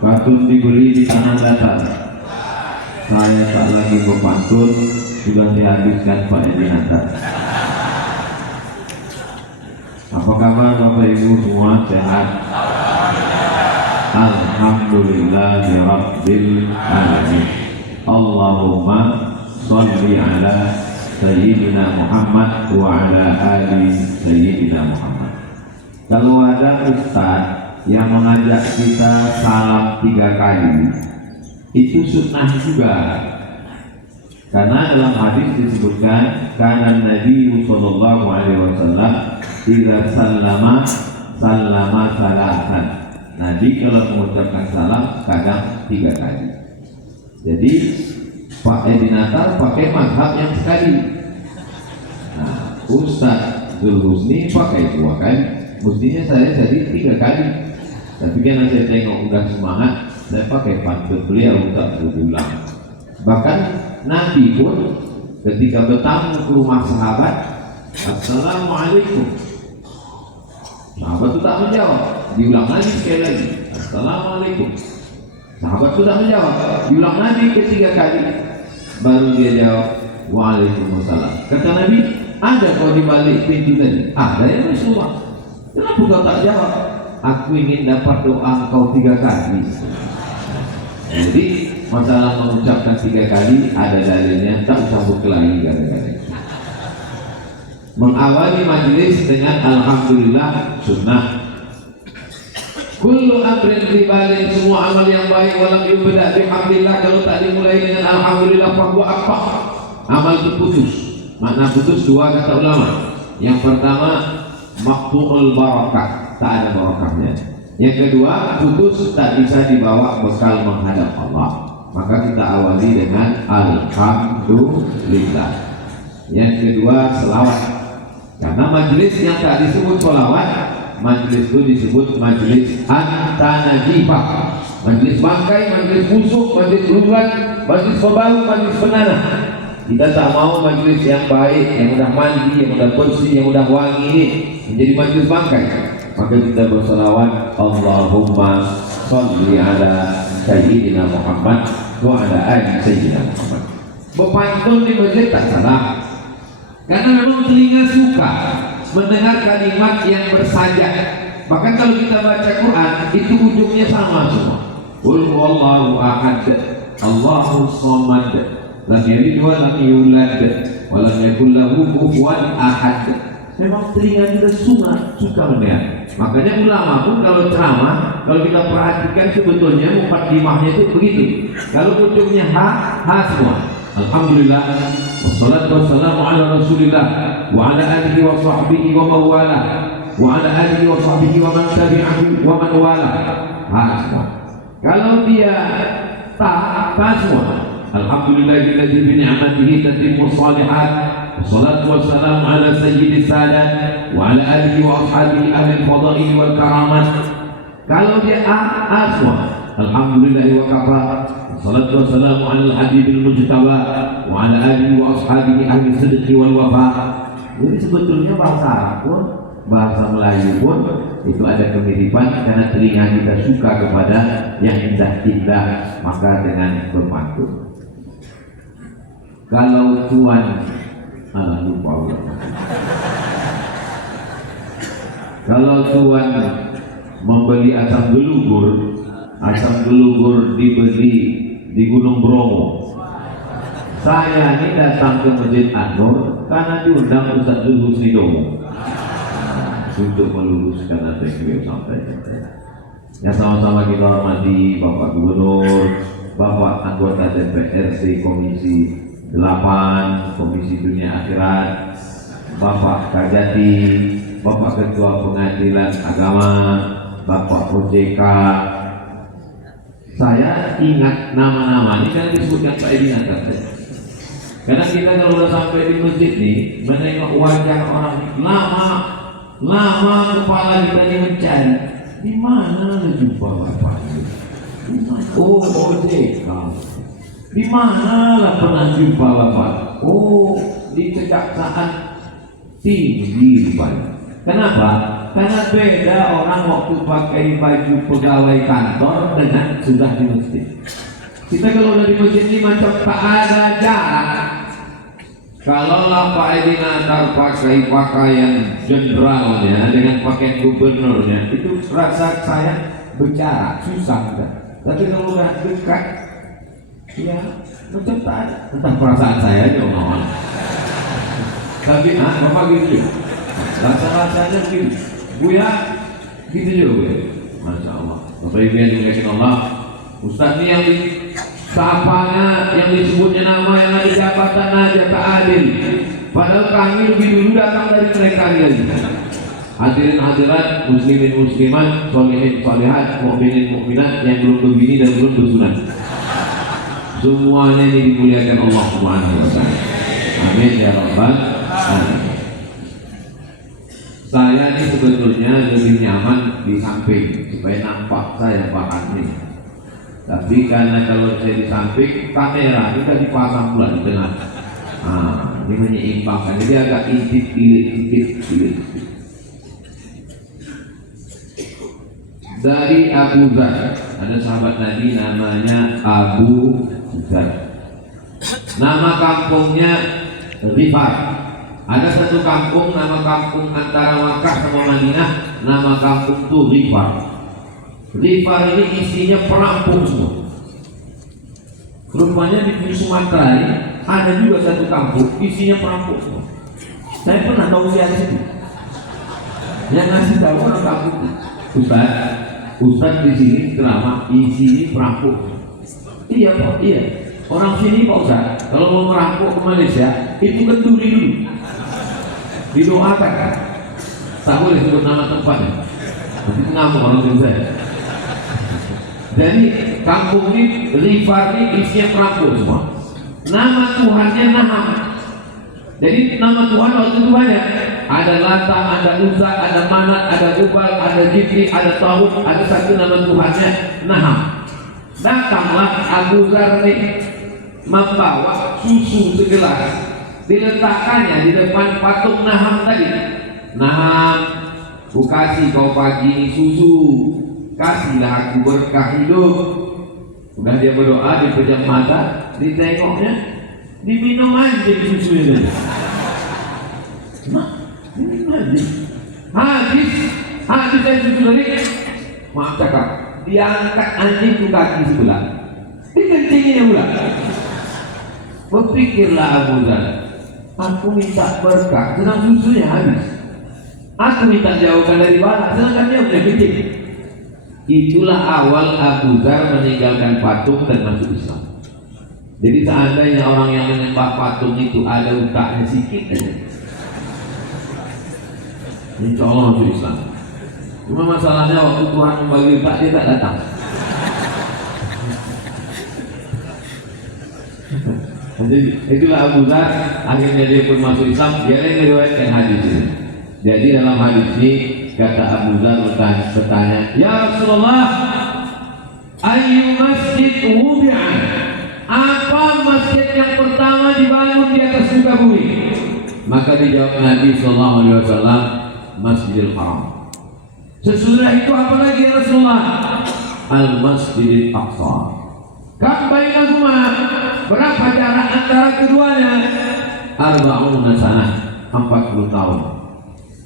patut dibeli di tanah datar. Saya tak lagi berpantun, sudah dihabiskan Pak Edi Natar. Apa kabar Bapak Ibu semua, sehat? Alhamdulillahirabbil alamin. Allahumma sholli ala sayyidina Muhammad wa ala ali sayyidina Muhammad. Kalau ada ustaz yang mengajak kita salam 3 kali, itu sunnah juga. Karena dalam hadis disebutkan karena Nabi sallallahu alaihi wasallam idza sallama salasan. Nabi kalau mengucapkan salam kadang 3 kali. Jadi Pak Edi Natar pakai mazhab yang sekali. Nah, Ustaz Zulhusni pakai 2 kali. Mestinya saya jadi 3 kali. Tapi karena saya tengok udah semangat, saya pakai pantun beliau untuk berulang. Bahkan Nabi pun ketika bertamu ke rumah sahabat, Assalamualaikum. Sahabat itu tak menjawab, diulang lagi sekali lagi, Assalamualaikum. Sahabat sudah menjawab, diulang lagi ketiga kali, baru dia jawab, Waalaikumsalam. Kata Nabi, ada kau di balik pintu tadi? Ada ya Rasulullah. Kenapa kau tak jawab? Aku ingin dapat doa engkau 3 kali. Jadi masalah mengucapkan 3 kali ada dalilnya, tak usah berkelahi gara-gara. Mengawali majelis dengan alhamdulillah sunnah. Kullu amrin ribalin, semua amal yang baik walam yubda bihamdillah, kalau tak dimulai dengan alhamdulillah fahuwa apa? Amal itu putus. Makna putus 2 kata ulama. Yang pertama maqtu'ul barakah, tak ada barakahnya. Yang kedua, putus tak bisa dibawa bekal menghadap Allah. Maka kita awali dengan alhamdulillah. Yang kedua, selawat. Karena majelis yang tak disebut selawat, majelis itu disebut majelis antanajibah, majelis bangkai, majelis busuk, majelis berubat, majelis pebau, majelis penanah. Kita tak mau majelis yang baik, yang udah mandi, yang udah bersih, yang udah wangi ini menjadi majelis bangkai. Maka kita berselawat, Allahumma sholli ala sayyidina Muhammad wa ala ali sayyidina Muhammad. Berpantun di masjid tak salah, karena memang telinga suka mendengar kalimat yang bersajak. Bahkan kalau kita baca Quran, itu ujungnya sama semua. Qul huwallahu ahad, Allahus samad, lam yalid wa lam yulad wa lam yakul lahu kufuwan ahad. Memang telinga kita suka mendengar. Makanya ulama pun kalau ceramah, kalau kita perhatikan sebetulnya mukadimahnya itu begitu. Kalau ujungnya ha semua. Alhamdulillah, wassalatu wassalamu ala Rasulillah wa ala alihi wa sahbihi wa man wala wa ala alihi wa sahbihi wa man tabi'ahu wa man wala. Ha semua. Kalau dia ta semua. Alhamdulillahilladzi bi ni'matihi tatimmu shalihat. Wassalatu wassalamu ala sayyidis sadat wa ala alihi wa ashabihi ahli fadail wal karamat. Kalau dia a semua. Alhamdulillahi wa kafa. Wassalatu wassalamu ala al-habibil mujtaba wa ala alihi wa ashabihi ahli sidqi wal wafa. Jadi sebetulnya bahasa Arab pun, bahasa Melayu pun itu ada kemiripan, karena telinga kita suka kepada yang indah-indah, maka dengan berpantun. Kalau Tuhan lupa. Kalau Tuhan membeli asam gelugur dibeli di Gunung Bromo. Saya ini datang ke Masjid An-Nur karena diundang Ustaz Zulhusni untuk meluruskan apa yang beliau sampaikan. Ya, sama-sama kita hormati Bapak Gubernur, Bapak anggota DPRD Komisi 8, Komisi Dunia Akhirat, Bapak Kajati, Bapak Ketua Pengadilan Agama, Bapak OJK. Saya ingat nama-nama ini karena disebutkan Pak Edi Natar. Karena kita kalau sudah sampai di masjid nih, menengok wajah orang lama kepala kita ini mencari, di mana jumpa Bapak ini? Oh, OJK. Di mana lah pernah jumpa Bapak? Oh, di Kejaksaan Tinggi Rupanya. Kenapa? Karena beda orang waktu pakai baju pegawai kantor dengan sudah di masjid. Kita kalau udah di masjid ini macam tak ada jarak. Kalaulah Pak Edi Natar pakai pakaian jenderalnya dengan pakaian gubernurnya, itu rasa saya bicara susah kan? Tapi kalau udah dekat, ya macam tak ada. Entah perasaan saya aja orang. Tapi bapak gitu, rasa-rasanya gitu. Buya gitu juga Buya. Masya Allah. Bapak Ibu yang dimuliakan Allah, Ustaz ini yang sapanya, yang disebutnya nama yang ada jabatan aja tak adil. Padahal kami lebih dulu datang dari mereka lagi. Hadirin hadirat, muslimin muslimat, solihin solihat, mukminin mukminat yang belum berbini dan belum bersunat. Semuanya ini dimuliakan Allah Subhanahu wa taala. Amin ya rabbal alamin. Saya ini sebetulnya lebih nyaman di samping supaya nampak saya bahannya. Tapi karena kalau saya di samping, kamera kita dipasang pula di tengah. Ini menyeimbangkan, jadi agak intip sedikit. Dari Abu Dzar, ada sahabat Nabi namanya Abu Dzar. Nama kampungnya Rifar. Ada satu kampung, nama kampung antara Makkah sama Madinah, nama kampung itu Rifar. Rifar ini isinya perampok semua. Rupanya di Sumatera ini ada juga satu kampung isinya perampok semua. Saya pernah tahu siapa sih yang ngasih tahu orang kampung. Ustaz di sini ceramah isinya perampok. Iya Pak, iya. Orang sini Pak Ustaz, kalau mau merampok ke Malaysia itu kenduri dulu, didoakan. Tak boleh sebut nama tempatnya. Nanti ngamuk orang tua saya. Jadi kampung ini Rifar ini isinya perampok semua. Nama Tuhannya Naham. Jadi nama Tuhan waktu itu banyak. Ada Lata, ada Uzza, ada Manat, ada Hubal, ada Jibri, ada Tawud. Ada satu nama Tuhannya Naham. Datanglah Abu Dzar membawa susu segelas, diletakkannya di depan patung Naham tadi. Naham, ku kasih kau pagi ini susu, kasihlah aku berkah hidup. Udah dia berdoa, dipejam mata, ditengoknya, diminum aja susunya tadi. Minum aja. Habis dari susu tadi, maaf cakap, diangkat anjing ke kaki sebelah, dikencinginnya pula. Berpikirlah Abu Dzar, aku minta berkah, sedang susunya habis. Aku minta jauhkan dari bala, sedangkan dia punya kencing. Itulah awal Abu Dzar meninggalkan patung dan masuk Islam. Jadi seandainya orang yang menyembah patung itu ada utaknya sedikit aja, insya Allah masuk Islam. Cuma masalahnya waktu Tuhan membagi utak dia tak datang. Jadi itulah Abu Dzar, akhirnya dia pun masuk Islam. Dia yang meriwayatkan hadis ini. Jadi dalam hadis ini kata Abu Dzar bertanya, ya Rasulullah, ayu masjid wudi'a? Apa masjid yang pertama dibangun di atas muka bumi? Maka dijawab Nabi Sallallahu Alaihi Wasallam, Masjidil Haram. Sesudah itu apa lagi ya Rasulullah? Al Masjidil Aqsa. Kam bainahuma, berapa jarak antara keduanya? Arba'una sanah, 40 tahun.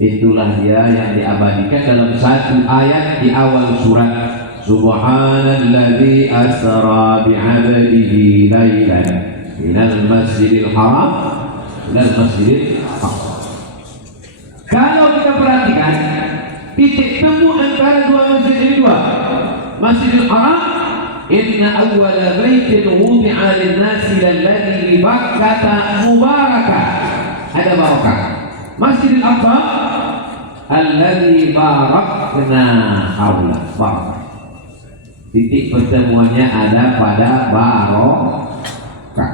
Itulah dia yang diabadikan dalam satu ayat di awal surat. Subhanalladzi asra bi'abdihi lailan minal masjidil haram ilal masjidil aqsa. Kalau kita perhatikan titik temu antara dua masjid ini dua. Masjidil Haram, inna awwala baitin wudi'a lin-nasi lalladzi bi Bakkah mubarakah. Ada barakah. Masjidil Aqsa alladzi barakna haula. Barakah. Titik pertemuannya ada pada barokah.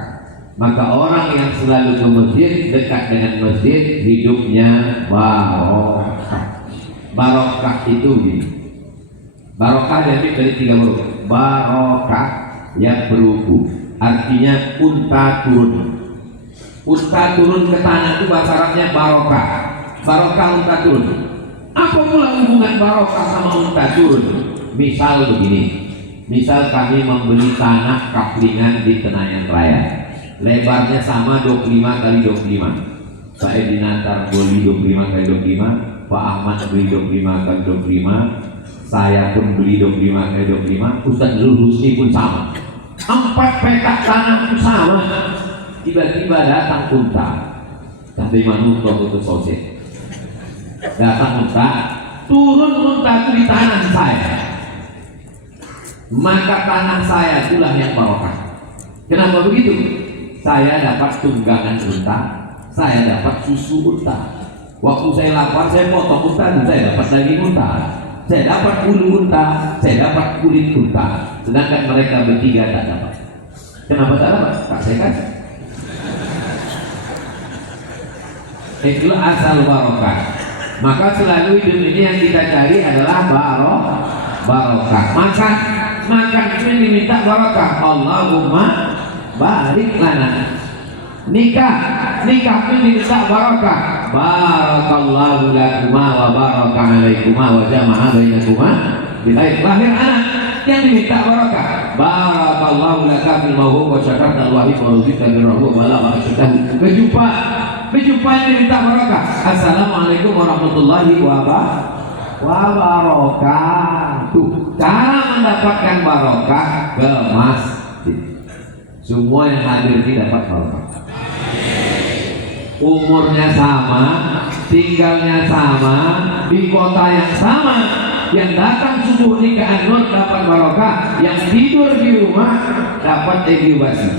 Maka orang yang selalu ke masjid, dekat dengan masjid, hidupnya barokah. Barokah itu gini. Barokah jadi dari 3 huruf. Barokah yang beruku, artinya unta turun. Unta turun ke tanah itu bahasa Arabnya barokah. Barokah unta turun. Apa pula hubungan barokah sama unta turun? Misal begini, misal kami membeli tanah kaplingan di Tenayan Raya, lebarnya sama 25 kali 25. Saya Dinantar beli 25 kali 25, Pak Ahmad beli 25 kali 25, saya pun beli 25 kali 25, Ustaz Rusdi pun sama. 4 petak tanah pun sama. Tiba-tiba datang unta, sampai manusia untuk sosial. Datang unta, turun unta itu di tanah saya, maka tanah saya itulah yang barokah. Kenapa begitu? Saya dapat tunggangan unta, saya dapat susu unta. Waktu saya lapar, saya potong unta, saya dapat daging unta, saya dapat bulu unta, saya dapat kulit unta. Sedangkan mereka bertiga tak dapat. Kenapa tak dapat? Tak saya kasih. Itulah asal barokah. Maka selalu hidup ini yang kita cari adalah barokah. Makan itu yang diminta barokah. Allahumma barik lana. Nikah itu diminta barokah. Barakallahu lakuma wa baraka alaikuma wa jama'a bainakuma bilaik. Lahir anak yang diminta barokah. Barakallahu laka fil mawhub wa syakarta al-wahid wa ruzika birrahu wa la ma'asyatahu. Berjumpa yang diminta barokah. Assalamualaikum warahmatullahi wabarakatuh. Cara mendapatkan barokah ke masjid. Semua yang hadir ini dapat barokah. Umurnya sama, tinggalnya sama, di kota yang sama. Yang datang subuh ini ke An-Nur dapat barokah, yang tidur di rumah dapat edukasi.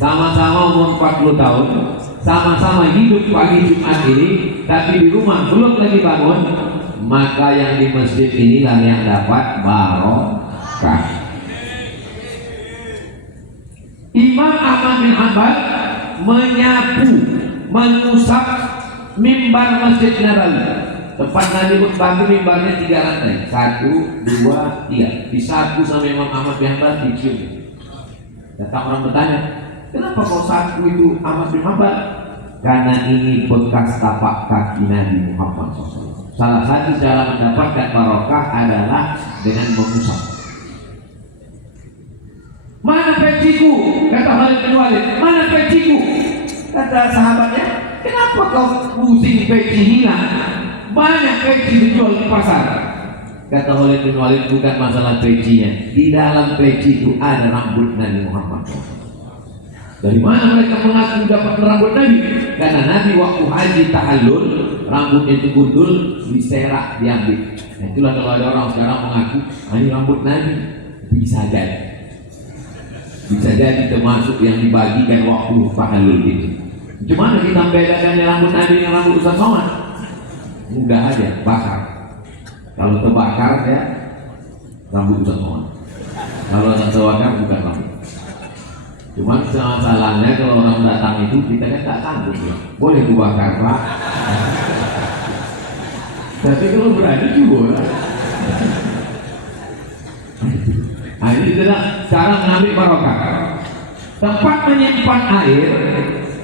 Sama-sama umur 40 tahun, sama-sama hidup pagi Jumat ini, tapi di rumah belum lagi bangun, maka yang di masjid inilah yang dapat barokah. Imam Ahmad bin Hanbal menyapu, mengusap mimbar Masjid Nabawi. Tempat Nabi khutbah itu mimbarnya 3 lantai, 1, 2, 3. Disapu sama Imam Ahmad bin Hanbal, dicium. Datang orang bertanya, kenapa kau sapu itu Ahmad bin Hanbal? Karena ini bekas tapak kaki Nabi Muhammad SAW. Salah satu cara mendapatkan barokah adalah dengan mengusap. Mana peciku? Kata Khalid bin Walid. Mana peciku? Kata sahabatnya, kenapa kau pusing peci hilang? Banyak peci dijual di pasar. Kata Khalid bin Walid, bukan masalah pecinya. Di dalam peci itu ada rambut Nabi Muhammad SAW. Dari mana mereka mengaku dapat rambut Nabi? Karena Nabi waktu haji tahallul, rambutnya itu gundul, diserak, diambil. Nah, itulah kalau ada orang sekarang mengaku, ini rambut Nabi. Bisa jadi termasuk yang dibagikan waktu tahallul itu. Gimana kita membedakan rambut Nabi dengan rambut Ustaz Somad? Mudah aja, bakar. Kalau terbakar ya rambut Ustaz Somad. Kalau tak terbakar bukan rambut. Cuman masalahnya kalau orang datang itu kita kan tak sanggup ya. Boleh dibakar Pak. Tapi kalau berani juga. Nah, ini adalah cara mengambil barokah. Tempat menyimpan air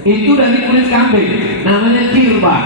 itu dari kulit kambing, namanya kirba.